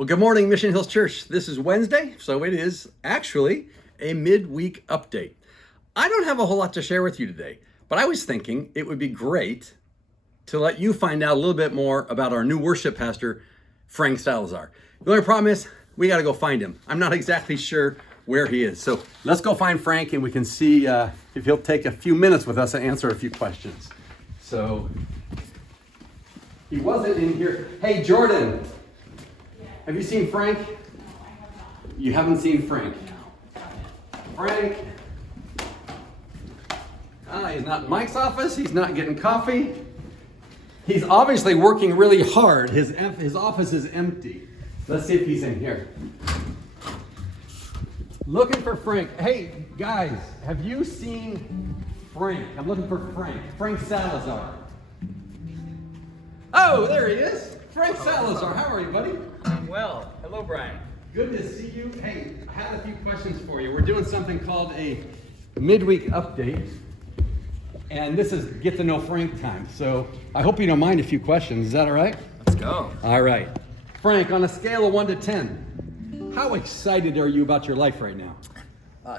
Well, good morning, Mission Hills Church. This is Wednesday, so it is actually a midweek update. I don't have a whole lot to share with you today, but I was thinking it would be great to let you find out a little bit more about our new worship pastor, Frank Salazar. The only problem is we got to go find him. I'm not exactly sure where he is. So let's go find Frank and we can see if he'll take a few minutes with us and answer a few questions. So he wasn't in here. Hey, Jordan. Have you seen Frank? No, I have not. You haven't seen Frank? No. Frank. He's not in Mike's office. He's not getting coffee. He's obviously working really hard. His office is empty. Let's see if he's in here. Looking for Frank. Hey, guys, have you seen Frank? I'm looking for Frank. Frank Salazar. Oh, there he is. Frank Salazar. How are you, buddy? I'm well. Hello, Brian. Good to see you. Hey, I had a few questions for you. We're doing something called a midweek update, and this is get to know Frank time. So I hope you don't mind a few questions. Is that all right? Let's go. All right. Frank, on a scale of 1 to 10, how excited are you about your life right now?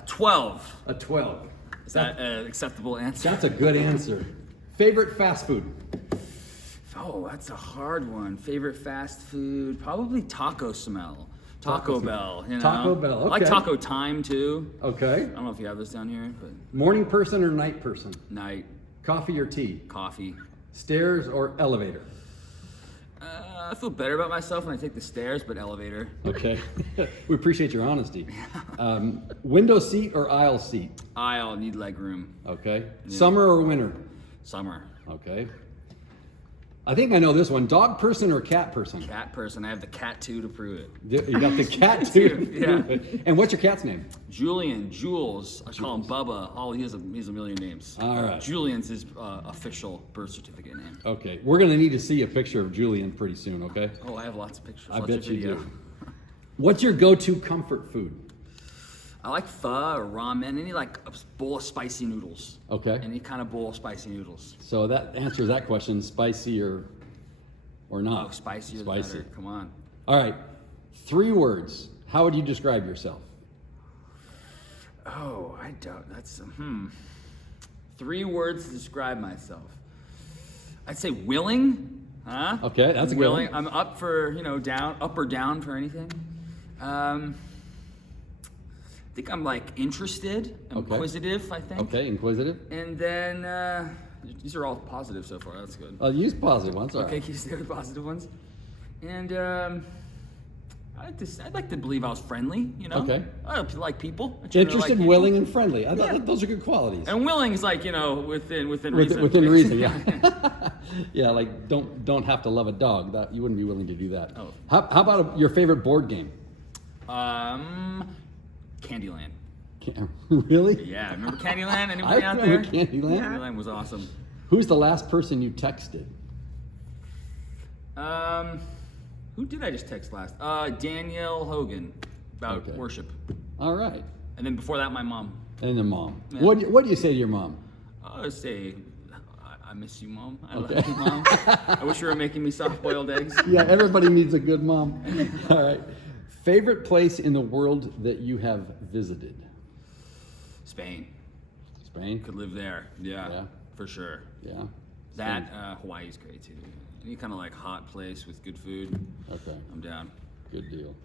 12. A 12. Is that an acceptable answer? That's a good answer. Favorite fast food? Oh, that's a hard one. Favorite fast food? Probably Taco Smell. Taco Bell. You know? Taco Bell, okay. I like Taco Time, too. Okay. I don't know if you have this down here, but Morning person or night person? night, Coffee or tea? coffee. Stairs or elevator? I feel better about myself when I take the stairs, but elevator. Okay. We appreciate your honesty. Window seat or aisle seat? Aisle, need leg room. Okay. Yeah. Summer or winter? Summer. Okay. I think I know this one. Dog person or cat person? Cat person. I have the cat too to prove it. You got the cat too. Yeah. And what's your cat's name? Julian, Jules, I call him Bubba. Oh, he has a million names. All right. Julian's his official birth certificate name. Okay. We're going to need to see a picture of Julian pretty soon, okay? Oh, I have lots of pictures. I lots bet of you video. do. What's your go-to comfort food? I like pho or ramen, any like a bowl of spicy noodles. Okay. Any kind of bowl of spicy noodles. So that answers that question, spicy or not? Oh, spicy or Spicy. better. Come on. All right. 3 words. How would you describe yourself? Oh, I don't. That's 3 words to describe myself. I'd say willing. Huh? Okay, that's a good willing. one. I'm up for up or down for anything. I think I'm like interested, inquisitive. I think. Okay, inquisitive. And then these are all positive so far. That's good. I'll use positive ones. All Okay, right. keep the positive ones. And I'd like to believe I was friendly. Okay. I like people. I try to Interested, like people. willing, and friendly. I thought Yeah. those are good qualities. And willing is like within reason. Within reason, yeah. Yeah, like don't have to love a dog. That you wouldn't be willing to do that. Oh. How about your favorite board game? Candyland. Really? Yeah, remember Candyland? Anybody I out there? remember Candyland. Candyland was awesome. Who's the last person you texted? Who did I just text last? Danielle Hogan about Okay. worship. All right. And then before that, my mom. And the mom. Yeah. What do you say to your mom? I would say, I miss you, Mom. I Okay. love you, Mom. I wish you were making me soft-boiled eggs. Yeah, everybody needs a good mom. All right. Favorite place in the world that you have visited? Spain. Spain? Could live there. Yeah, Yeah. for sure. Yeah. That, Hawaii's great too. Any kind of like hot place with good food, Okay. I'm down. Good deal.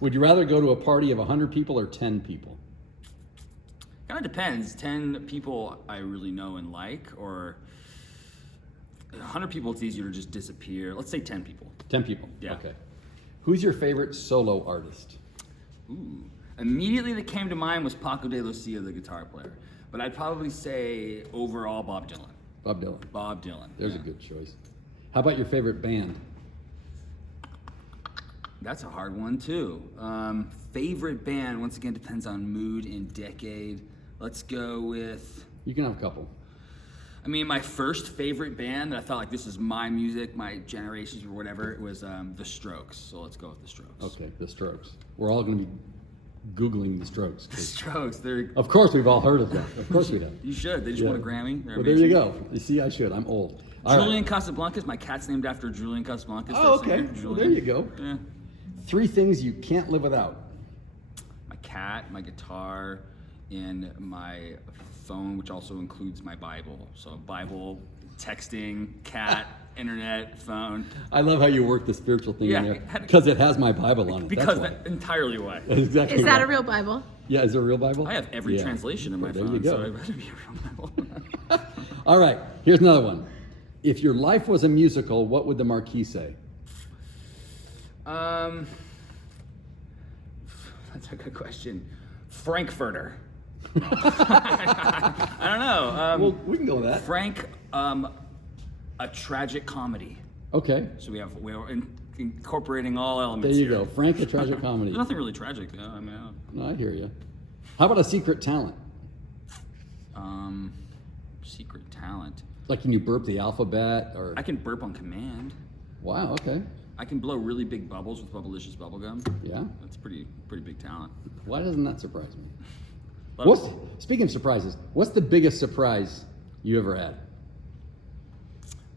Would you rather go to a party of 100 people or 10 people? Kind of depends. 10 people I really know and like, or 100 people it's easier to just disappear. Let's say 10 people. 10 people. Yeah. Okay. Who's your favorite solo artist? Ooh. Immediately that came to mind was Paco de Lucia, the guitar player. But I'd probably say overall Bob Dylan. Bob Dylan. Bob Dylan. There's yeah. a good choice. How about your favorite band? That's a hard one too. Favorite band, once again, depends on mood and decade. Let's go with, You can have a couple. I mean, my first favorite band that I thought like this is my music, my generations or whatever, it was The Strokes. So let's go with The Strokes. Okay, the Strokes. We're all going to be Googling the Strokes. The Strokes, they're, Of course, we've all heard of them. Of course we have. you should. They just Yeah. won a Grammy. They're Well, there you amazing. go. You see, I should. I'm old. All right. Julian Casablancas, my cat's named after Julian Casablancas. Oh, the singer. okay. Well, there you go. Yeah. 3 things you can't live without. My cat, my guitar, and my phone, which also includes my Bible. So Bible, texting, cat, internet, phone. I love how you work the spiritual thing Yeah, in there because it has my Bible on it. Because That's that's entirely why. why. Exactly. Is that why. a real Bible? Yeah, is it a real Bible? I have every Yeah. translation in my There phone, you go. so it better be a real Bible. All right, here's another one. If your life was a musical, what would the marquee say? That's a good question. Frankfurter. I don't know. Well, we can go with that. Frank, a tragic comedy. Okay, So we're incorporating all elements. there you here. go. Frank, a tragic comedy. There's nothing really tragic, though. I mean, No, I hear you. How about a secret talent? secret talent. Like, can you burp the alphabet or? I can burp on command. Wow. Okay. I can blow really big bubbles with Bubblicious bubblegum. Yeah. That's pretty big talent. Why doesn't that surprise me? A lot of- Speaking of surprises, what's the biggest surprise you ever had?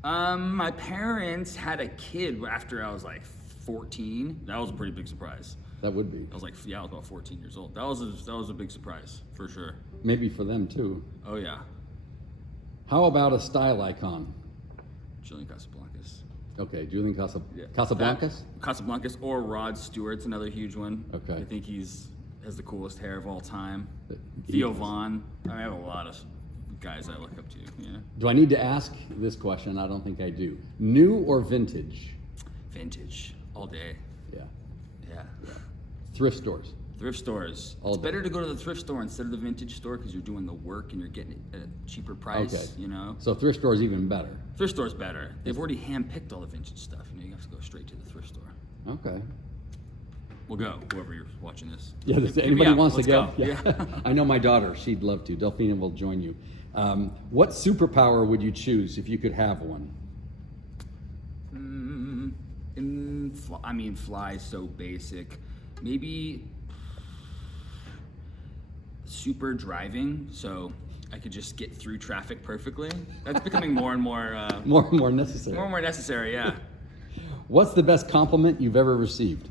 My parents had a kid after I was like 14. That was a pretty big surprise. That would be I was like, yeah, I was about 14 years old. That was a big surprise for sure. maybe for them too. Oh yeah, How about a style icon? Julian Casablancas. Okay, Julian Yeah. Casablancas. Casablancas or Rod Stewart's another huge one. Okay. I think has the coolest hair of all time. He Theo does. Vaughn. I have a lot of guys I look up to. Yeah. Do I need to ask this question? I don't think I do. New or vintage? Vintage all day. Yeah. Yeah. Thrift stores. Thrift stores. All It's day. better to go to the thrift store instead of the vintage store because you're doing the work and you're getting it at a cheaper price. Okay. You know. So thrift store is even better. Thrift store's better. They've already hand-picked all the vintage stuff. You have to go straight to the thrift store. Okay. We'll go, whoever you're watching this. Yeah, if Hit me anybody up. wants Let's to go. Yeah. I know my daughter, she'd love to. Delphina will join you. What superpower would you choose if you could have one? Fly is so basic. Maybe super driving, so I could just get through traffic perfectly. That's becoming more and more, More and more necessary. more and more necessary. Yeah. What's the best compliment you've ever received?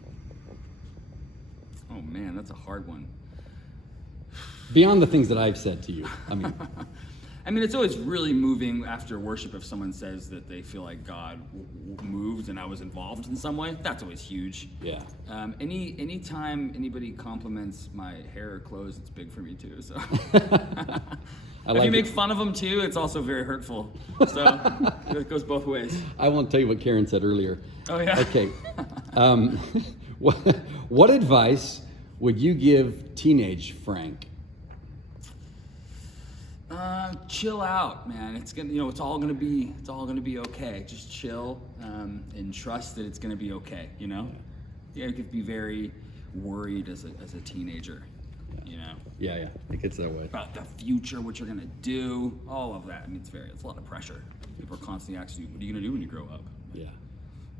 Oh man, that's a hard one. Beyond the things that I've said to you. I mean, it's always really moving after worship if someone says that they feel like God moved and I was involved in some way. That's always huge. Yeah. Anytime anybody compliments my hair or clothes, it's big for me too. So if you make fun of them too, it's also very hurtful. So it goes both ways. I won't tell you what Karen said earlier. Oh yeah. Okay. What advice would you give teenage Frank? Chill out, man. It's all gonna be okay. Just chill and trust that it's gonna be okay. You know, you could be very worried as a teenager. You know, Yeah, it gets that way. about the future, what you're gonna do, all of that. I mean, it's a lot of pressure. People are constantly asking you, "What are you gonna do when you grow up?" Yeah.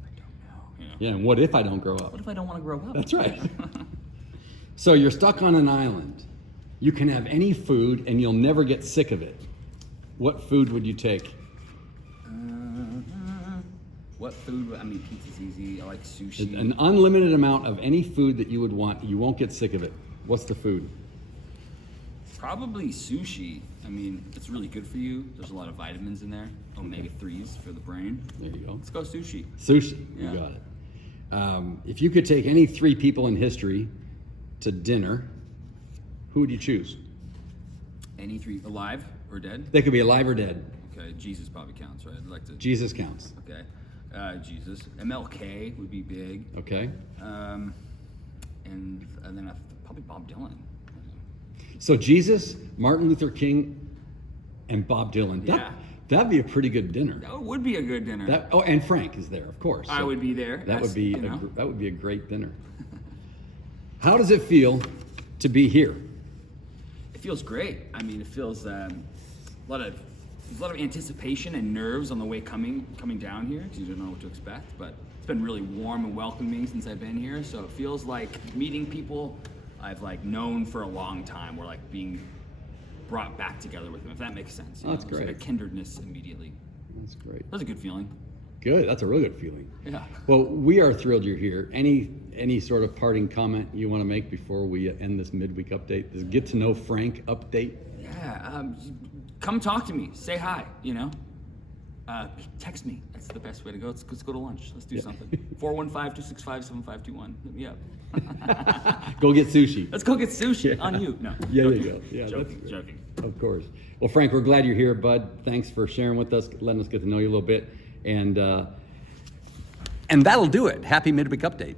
I don't know. You know? Yeah, and what if I don't grow up? What if I don't want to grow up? That's right. So you're stuck on an island. You can have any food and you'll never get sick of it. What food would you take? What food? I mean, pizza's easy. I like sushi. An unlimited amount of any food that you would want. You won't get sick of it. What's the food? Probably sushi. I mean, it's really good for you. There's a lot of vitamins in there. Omega-3s for the brain. There you go. Let's go sushi. Sushi. Yeah. You got it. If you could take any 3 people in history to dinner, who would you choose? Any 3 alive or dead? They could be alive or dead. Okay, Jesus probably counts, right? I'd like to. Jesus counts. Okay, Jesus. MLK would be big. Okay. And then probably Bob Dylan. So Jesus, Martin Luther King, and Bob Dylan. Yeah. That'd be a pretty good dinner. That would be a good dinner. And Frank is there, of course. I So would be there. That would be That's, that would be a great dinner. How does it feel to be here? It feels great. I mean, it feels there's a lot of anticipation and nerves on the way coming down here because you don't know what to expect. But it's been really warm and welcoming since I've been here. So it feels like meeting people I've known for a long time. We're being brought back together with them, if that makes sense. Oh, that's It's like great. a kindredness immediately. That's great. That's a good feeling. Good. That's a really good feeling. Yeah. Well, we are thrilled you're here. Any sort of parting comment you want to make before we end this midweek update? This get to know Frank update. Yeah. Come talk to me. Say hi. Text me. That's the best way to go. Let's go to lunch. Let's do something. 415-265-7521. Hit me up. Go get sushi. Let's go get sushi on you. No. Yeah, there joking. you go. Yeah, Joking. Of course. Well, Frank, we're glad you're here, bud. Thanks for sharing with us, letting us get to know you a little bit. And that'll do it. Happy Midweek Update.